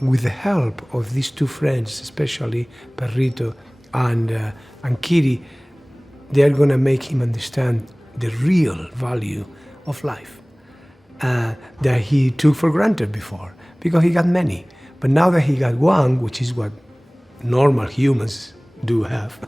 with the help of these two friends, especially Perrito and Kitty, they're going to make him understand the real value of life that he took for granted before, because he got many. But now that he got one, which is what normal humans do have,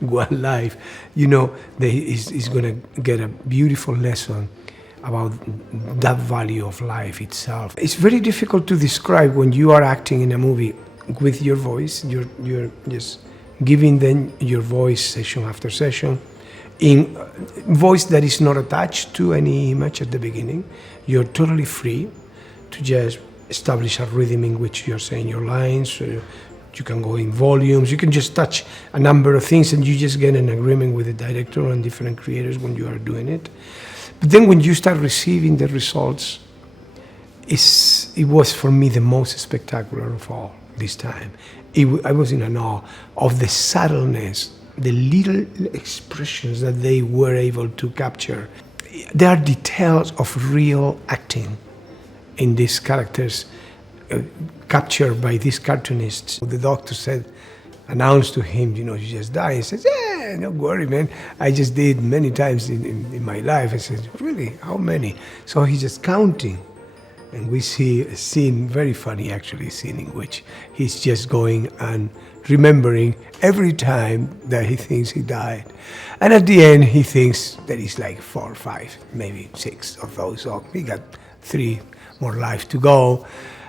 one life, he's going to get a beautiful lesson about that value of life itself. It's very difficult to describe when you are acting in a movie with your voice. You're just giving them your voice session after session, in voice that is not attached to any image at the beginning. You're totally free to just establish a rhythm in which you're saying your lines. You can go in volumes, you can just touch a number of things, and you just get an agreement with the director and different creators when you are doing it. But then when you start receiving the results, it was for me the most spectacular of all this time. I was in awe of the subtleness, the little expressions that they were able to capture. There are details of real acting in these characters captured by these cartoonists. The doctor announced to him, you just died. He says, yeah, don't worry, man. I just did many times in my life. I said, really, how many? So he's just counting. And we see a scene, very funny actually, scene in which he's just going and remembering every time that he thinks he died. And at the end, he thinks that it's like 4 or 5, maybe 6 of those. So he got 3 more lives to go.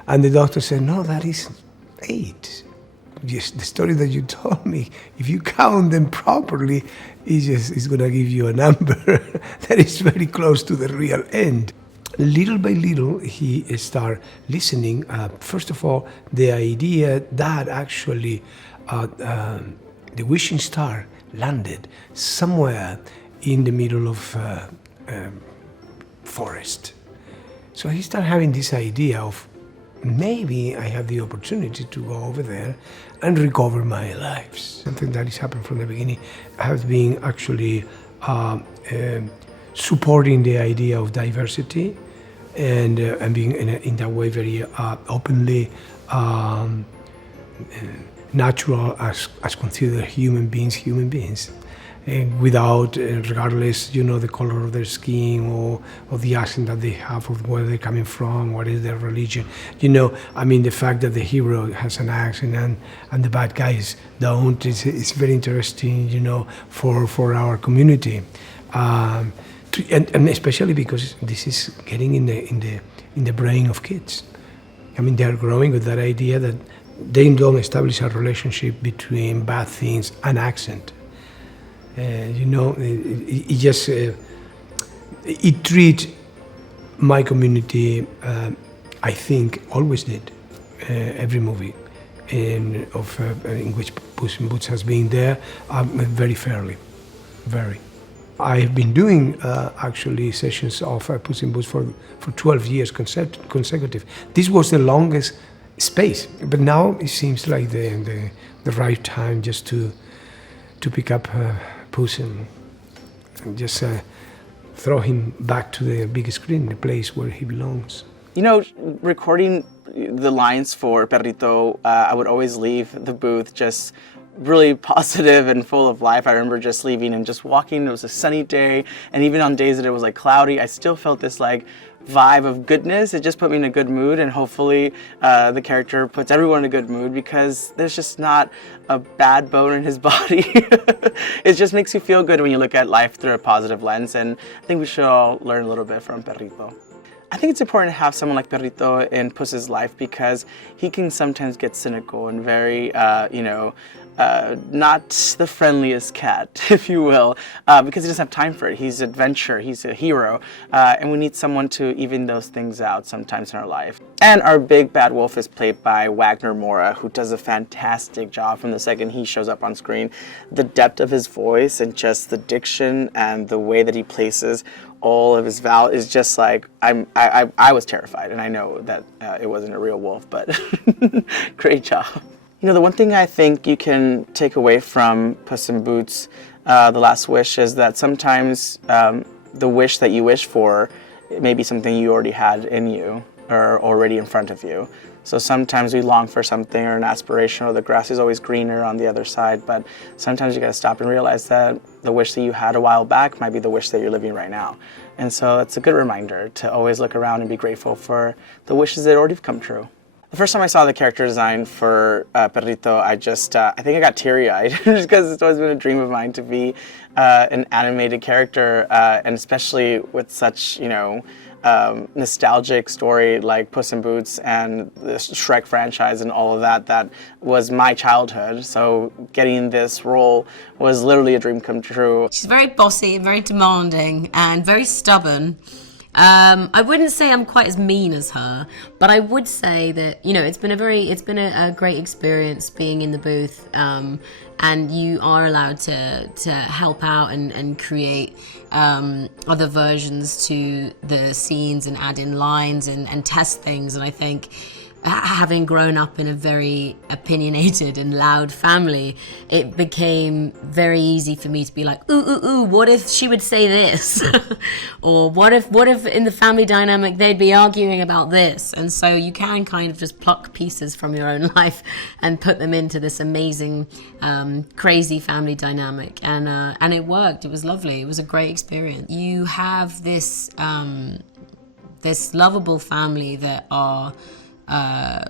And the doctor said, no, that is 8. Just the story that you told me, if you count them properly, it's going to give you a number that is very close to the real end. Little by little, he started listening. First of all, the idea that actually the wishing star landed somewhere in the middle of forest. So he started having this idea of, maybe I have the opportunity to go over there and recover my lives. Something that has happened from the beginning has been actually supporting the idea of diversity and being in that way very openly natural as considered human beings. Without, regardless, the color of their skin or the accent that they have, or where they're coming from, what is their religion. The fact that the hero has an accent and the bad guys don't, it's very interesting, for our community. And especially because this is getting in the brain of kids. They're growing with that idea that they don't establish a relationship between bad things and accent. It treats my community, I think, always did, every movie in which Puss in Boots has been there, very fairly, very. I've been doing actually sessions of Puss in Boots for 12 years consecutive. This was the longest space, but now it seems like the right time just to pick up Puss and just throw him back to the big screen, the place where he belongs. Recording the lines for Perrito, I would always leave the booth just really positive and full of life. I remember just leaving and just walking. It was a sunny day, and even on days that it was like cloudy, I still felt this vibe of goodness. It just put me in a good mood, and hopefully the character puts everyone in a good mood, because there's just not a bad bone in his body. It just makes you feel good when you look at life through a positive lens, and I think we should all learn a little bit from Perrito. I think it's important to have someone like Perrito in Puss's life, because he can sometimes get cynical and very, not the friendliest cat, if you will, because he doesn't have time for it. He's an adventure, he's a hero, and we need someone to even those things out sometimes in our life. And our big bad wolf is played by Wagner Moura, who does a fantastic job from the second he shows up on screen. The depth of his voice and just the diction and the way that he places all of his vowels is just like, I was terrified, and I know that it wasn't a real wolf, but great job. The one thing I think you can take away from Puss in Boots, The Last Wish, is that sometimes the wish that you wish for, it may be something you already had in you. are already in front of you. So sometimes we long for something or an aspiration, or the grass is always greener on the other side, but sometimes you gotta stop and realize that the wish that you had a while back might be the wish that you're living right now. And so it's a good reminder to always look around and be grateful for the wishes that already have come true. The first time I saw the character design for Perrito, I think I got teary-eyed just because it's always been a dream of mine to be an animated character, and especially with such, nostalgic story like Puss in Boots and the Shrek franchise and all of that. That was my childhood. So getting this role was literally a dream come true. She's very bossy, very demanding, and very stubborn. I wouldn't say I'm quite as mean as her, but I would say that, it's been a great experience being in the booth, and you are allowed to help out and create other versions to the scenes and add in lines and test things. And I think having grown up in a very opinionated and loud family, it became very easy for me to be like, ooh, what if she would say this? Or what if in the family dynamic they'd be arguing about this? And so you can kind of just pluck pieces from your own life and put them into this amazing, crazy family dynamic. And it worked. It was lovely. It was a great experience. You have this lovable family that are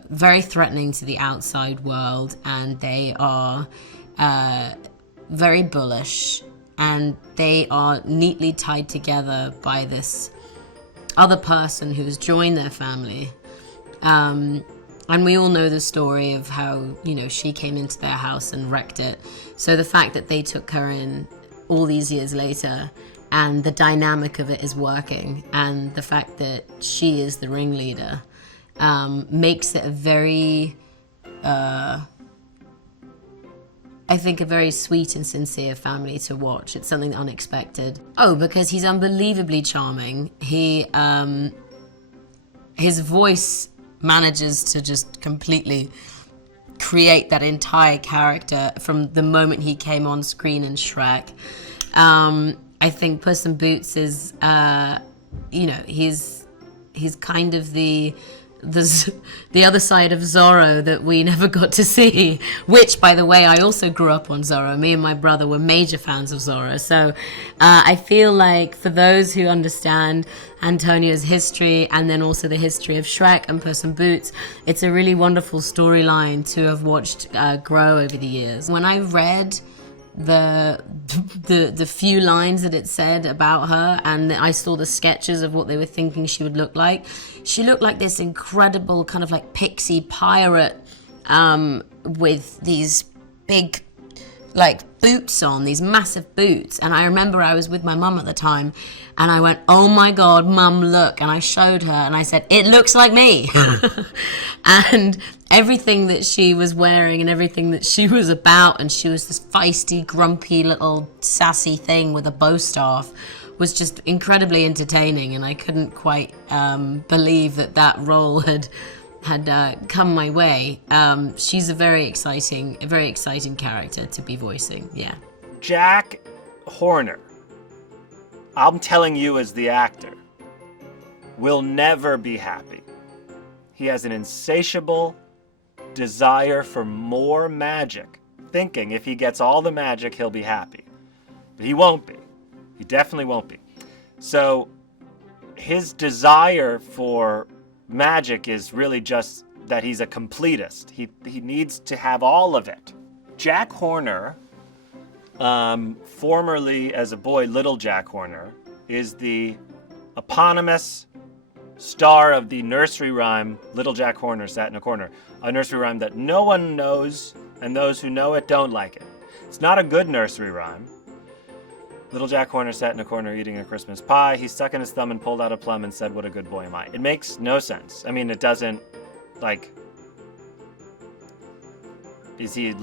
very threatening to the outside world, and they are very bullish, and they are neatly tied together by this other person who's joined their family. And we all know the story of how, she came into their house and wrecked it. So the fact that they took her in all these years later, and the dynamic of it is working, and the fact that she is the ringleader, makes it a very, I think, a very sweet and sincere family to watch. It's something unexpected. Oh, because he's unbelievably charming. His voice manages to just completely create that entire character from the moment he came on screen in Shrek. I think Puss in Boots is, he's kind of the other side of Zorro that we never got to see, which, by the way, I also grew up on Zorro. Me and my brother were major fans of Zorro. So I feel like for those who understand Antonio's history, and then also the history of Shrek and Puss in Boots, it's a really wonderful storyline to have watched grow over the years. When I read the few lines that it said about her, and I saw the sketches of what they were thinking she would look like, she looked like this incredible kind of like pixie pirate, with these big boots on, these massive boots. And I remember I was with my mum at the time, and I went, oh my God, Mum, look. And I showed her and I said, it looks like me. And everything that she was wearing and everything that she was about, and she was this feisty, grumpy little sassy thing with a bow staff, was just incredibly entertaining. And I couldn't quite believe that role had come my way. She's a very exciting character to be voicing. Yeah. Jack Horner, I'm telling you as the actor, will never be happy. He has an insatiable desire for more magic, thinking if he gets all the magic, he'll be happy. But he won't be. He definitely won't be. So his desire for magic is really just that he's a completist. He needs to have all of it. Jack Horner, formerly as a boy, Little Jack Horner, is the eponymous star of the nursery rhyme Little Jack Horner Sat in a Corner, a nursery rhyme that no one knows, and those who know it don't like it. It's not a good nursery rhyme. Little Jack Horner sat in a corner eating a Christmas pie. He stuck in his thumb and pulled out a plum and said, what a good boy am I. It makes no sense. I mean, it doesn't, is he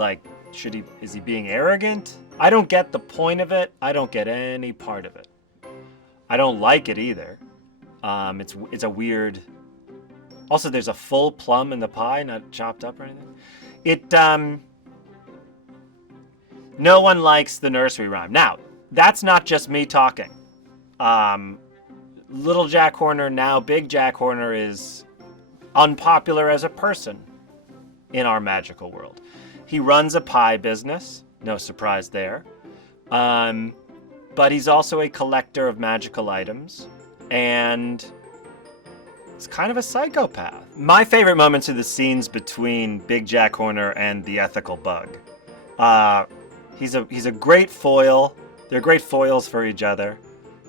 being arrogant? I don't get the point of it. I don't get any part of it. I don't like it either. It's a weird, also there's a full plum in the pie, not chopped up or anything. No one likes the nursery rhyme. Now, that's not just me talking. Little Jack Horner, now Big Jack Horner, is unpopular as a person in our magical world. He runs a pie business, no surprise there. But he's also a collector of magical items, and he's kind of a psychopath. My favorite moments are the scenes between Big Jack Horner and the ethical bug. He's a great foil. They're great foils for each other.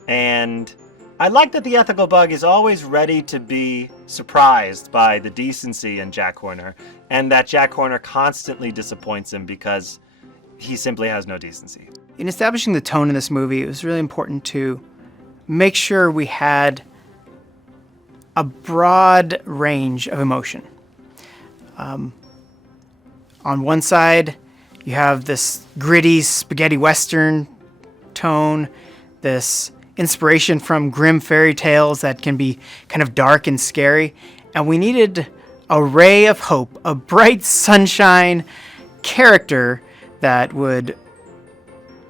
And I like that the ethical bug is always ready to be surprised by the decency in Jack Horner, and that Jack Horner constantly disappoints him because he simply has no decency. In establishing the tone in this movie, it was really important to make sure we had a broad range of emotion. On one side, you have this gritty spaghetti western tone, this inspiration from grim fairy tales that can be kind of dark and scary. And we needed a ray of hope, a bright sunshine character that would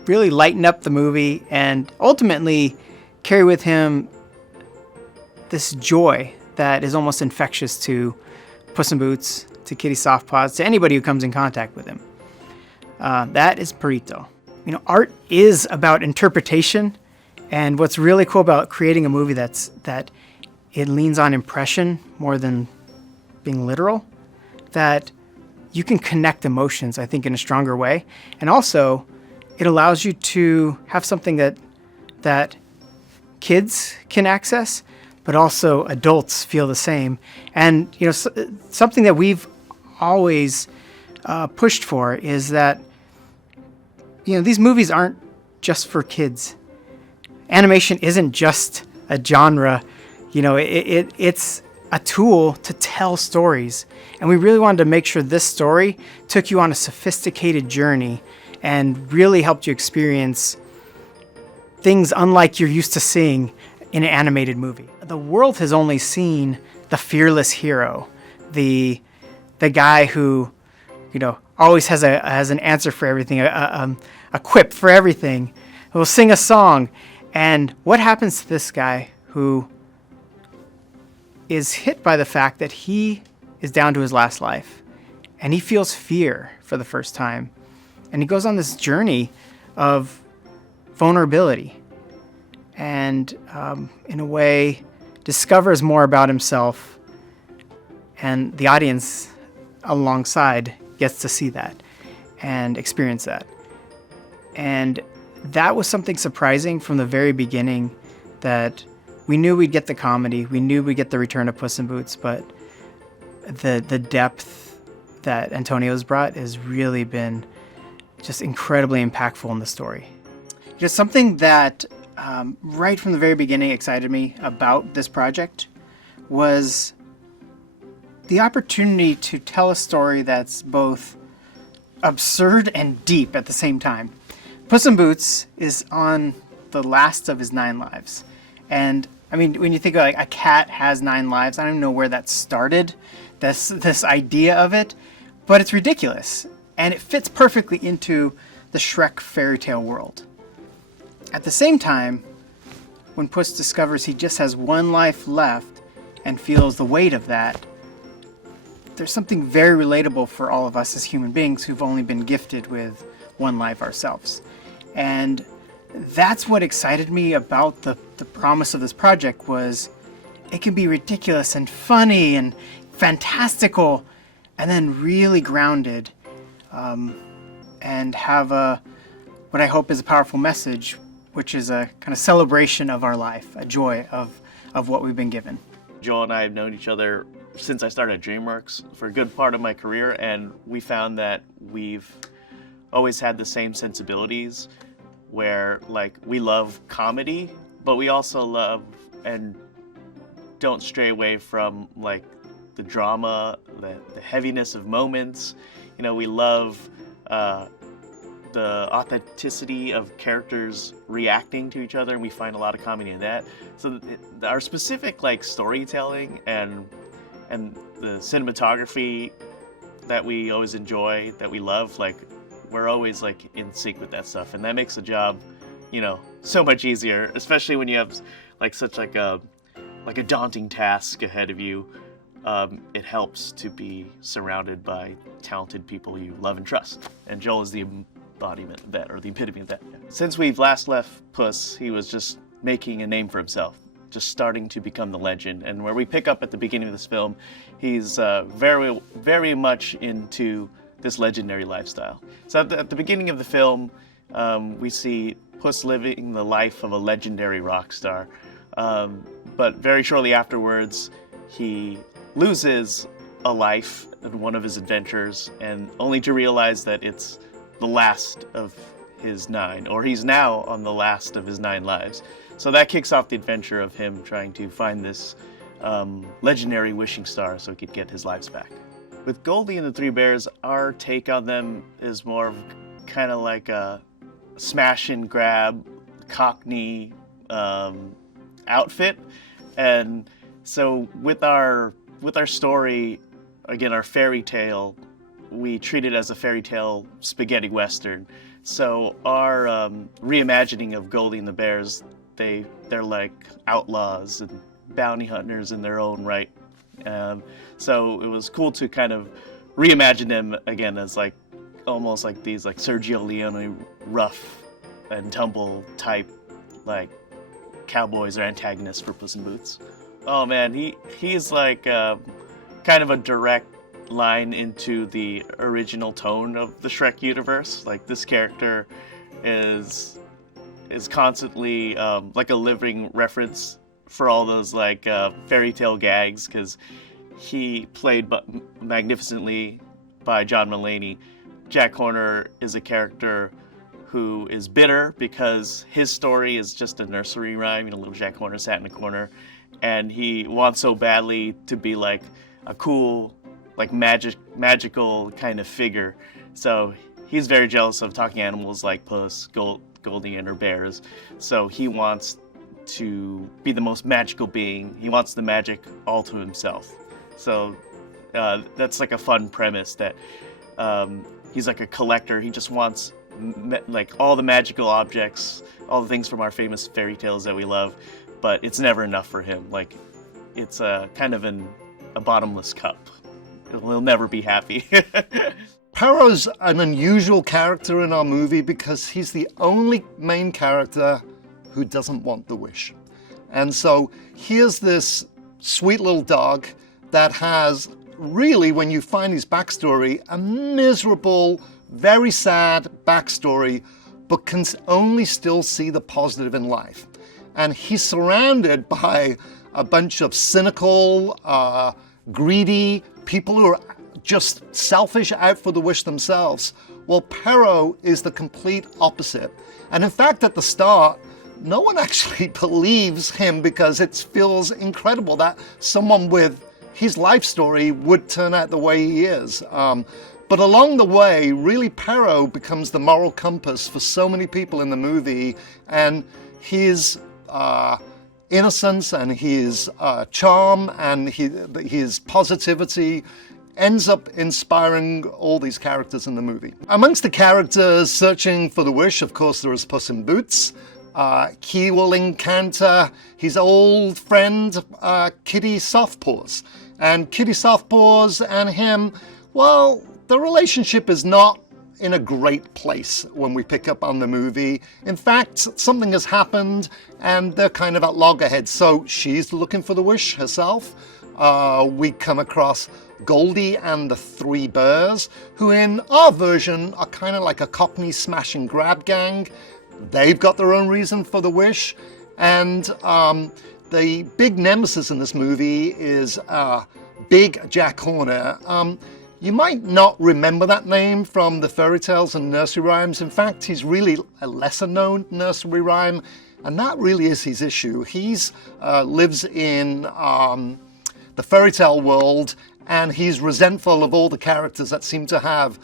really lighten up the movie and ultimately carry with him this joy that is almost infectious to Puss in Boots, to Kitty Softpaws, to anybody who comes in contact with him. That is Perrito. You know, art is about interpretation, and what's really cool about creating a movie that it leans on impression more than being literal, that you can connect emotions, I think, in a stronger way. And also, it allows you to have something that kids can access, but also adults feel the same. And, you know, something that we've always pushed for is that, you know, these movies aren't just for kids. Animation isn't just a genre. You know, it's a tool to tell stories. And we really wanted to make sure this story took you on a sophisticated journey and really helped you experience things unlike you're used to seeing in an animated movie. The world has only seen the fearless hero, the guy who, you know, always has an answer for everything, a quip for everything, who will sing a song. And what happens to this guy who is hit by the fact that he is down to his last life and he feels fear for the first time? And he goes on this journey of vulnerability and, in a way, discovers more about himself, and the audience alongside gets to see that and experience that. And that was something surprising from the very beginning, that we knew we'd get the comedy, we knew we'd get the return of Puss in Boots, but the depth that Antonio's brought has really been just incredibly impactful in the story. Just something that right from the very beginning excited me about this project was the opportunity to tell a story that's both absurd and deep at the same time. Puss in Boots is on the last of his 9 lives. And I mean, when you think of like a cat has 9 lives, I don't know where that started, this idea of it, but it's ridiculous. And it fits perfectly into the Shrek fairy tale world. At the same time, when Puss discovers he just has 1 life left and feels the weight of that, there's something very relatable for all of us as human beings who've only been gifted with 1 life ourselves. And that's what excited me about the promise of this project, was it can be ridiculous and funny and fantastical and then really grounded, and have what I hope is a powerful message, which is a kind of celebration of our life, a joy of what we've been given. Joel and I have known each other since I started at DreamWorks for a good part of my career, and we found that we've always had the same sensibilities, where like we love comedy, but we also love and don't stray away from like the drama, the heaviness of moments. You know, we love the authenticity of characters reacting to each other, and we find a lot of comedy in that. So our specific like storytelling and the cinematography that we always enjoy, that we love, like we're always like in sync with that stuff, and that makes the job, you know, so much easier, especially when you have like such like a daunting task ahead of you. it helps to be surrounded by talented people you love and trust. And Joel is the embodiment of that, or the epitome of that. Since we've last left Puss, he was just making a name for himself, just starting to become the legend. And where we pick up at the beginning of this film, he's very, very much into this legendary lifestyle. So at the beginning of the film, we see Puss living the life of a legendary rock star. But very shortly afterwards, he loses a life in one of his adventures, and only to realize that it's the last of his 9, or he's now on the last of his 9 lives. So that kicks off the adventure of him trying to find this legendary wishing star so he could get his lives back. With Goldie and the Three Bears, our take on them is more of kind of like a smash and grab Cockney outfit. And so with our story, again, our fairy tale, we treat it as a fairy tale spaghetti western. So our reimagining of Goldie and the Bears, they're like outlaws and bounty hunters in their own right. So it was cool to kind of reimagine them again as like almost like these like Sergio Leone rough and tumble type like cowboys or antagonists for Puss in Boots. Oh man, he's like kind of a direct line into the original tone of the Shrek universe. Like this character is constantly like a living reference for all those like fairy tale gags, because he played magnificently by John Mulaney. Jack Horner is a character who is bitter because his story is just a nursery rhyme. You know, little Jack Horner sat in a corner, and he wants so badly to be like a cool, like magical kind of figure. So he's very jealous of talking animals like Puss, Goldie, and her bears. So he wants to be the most magical being. He wants the magic all to himself. So that's like a fun premise that he's like a collector. He just wants like all the magical objects, all the things from our famous fairy tales that we love, but it's never enough for him. Like it's kind of a bottomless cup. He'll never be happy. Perrault's an unusual character in our movie because he's the only main character who doesn't want the wish. And so here's this sweet little dog that has really, when you find his backstory, a miserable, very sad backstory, but can only still see the positive in life. And he's surrounded by a bunch of cynical, greedy people who are just selfish, out for the wish themselves. Well, Perrault is the complete opposite. And in fact, at the start, no one actually believes him because it feels incredible that someone with his life story would turn out the way he is. But along the way, really Perrault becomes the moral compass for so many people in the movie, and his innocence and his charm and his positivity ends up inspiring all these characters in the movie. Amongst the characters searching for the wish, of course, there is Puss in Boots. He will encounter his old friend, Kitty Softpaws. And Kitty Softpaws and him, well, the relationship is not in a great place when we pick up on the movie. In fact, something has happened and they're kind of at loggerheads. So she's looking for the wish herself. We come across Goldie and the Three Bears, who in our version are kind of like a Cockney smash and grab gang. They've got their own reason for the wish. And the big nemesis in this movie is Big Jack Horner. You might not remember that name from the fairy tales and nursery rhymes. In fact, he's really a lesser known nursery rhyme, and that really is his issue. He's lives in the fairy tale world, and he's resentful of all the characters that seem to have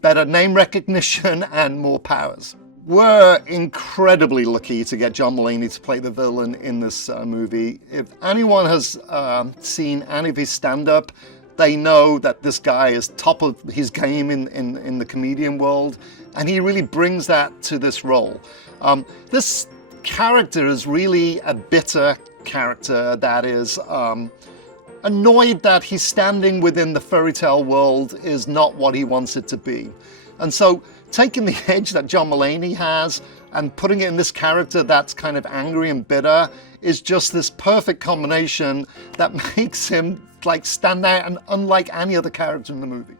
better name recognition and more powers. We're incredibly lucky to get John Mulaney to play the villain in this movie. If anyone has seen any of his stand-up, they know that this guy is top of his game in the comedian world, and he really brings that to this role. This character is really a bitter character that is annoyed that he's standing within the fairy tale world is not what he wants it to be. And so taking the edge that John Mulaney has and putting it in this character that's kind of angry and bitter is just this perfect combination that makes him like stand out and unlike any other character in the movie.